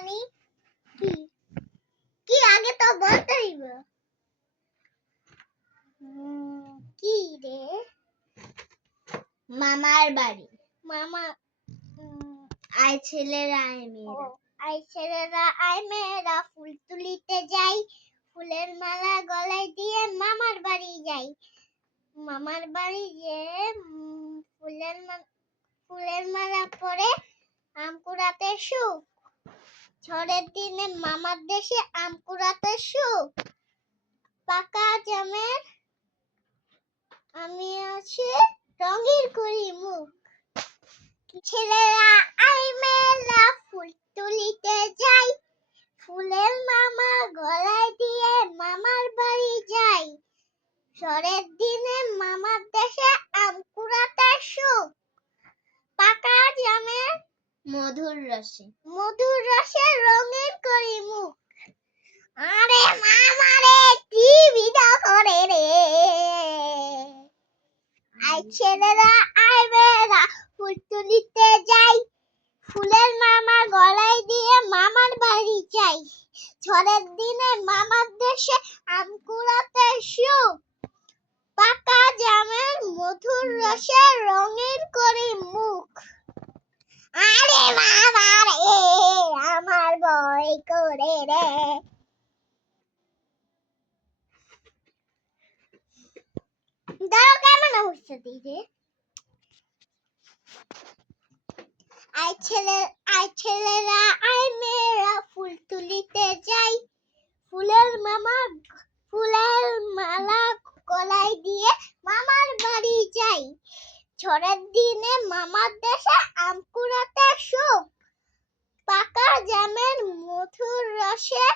জানি কি কি আগে তো বলতে হইব কি রে মামার বাড়ি মামা আই ছেলেরা আই মেয়েরা আই ছেলেরা আই মেয়েরা ফুল তুলিতে যাই ফুলের মালা গলায় দিয়ে মামার বাড়ি যাই মামার বাড়ি গিয়ে ফুলের মালা পরে আম কুড়াতে সুখ ঝড়ের দিনে মামার দেশে আম কুড়াতে সুখ পাকা জামের আমি আছি রঙের করি মুখ ছেলেরা আই মেয়েরা ফুল তুলিতে যাই ফুলের মামা গলায় দিয়ে মামার বাড়ি যাই ঝড়ের দিনে মামার দেশে আম কুড়াতে সুখ পাকা জামের মধুর রসে রঙিন করি মুখ আরে মামা রে কি বিদা করে রে আই ছেলেরা আই মেয়েরা ফুল তুলিতে যাই ফুলের মামা গলায় দিয়ে মামার বাড়ি যাই ঝড়ের দিনে মামার দেশে আম কুড়াতে সুখ পাকা জামের মধুর রসে রঙিন করি মুখ আরে মামা রে আমার ভয় করে রে দাও কেমন হচ্ছে দিদি আই ছেলেরা আই মেয়েরা ফুল তুলিতে যাই ফুলের মালা গলায় দিয়ে মামার বাড়ি যাই ঝড়ের দিনে মামার দেশে আম কুড়াতে সুখ পাকা জামের মধুর রসে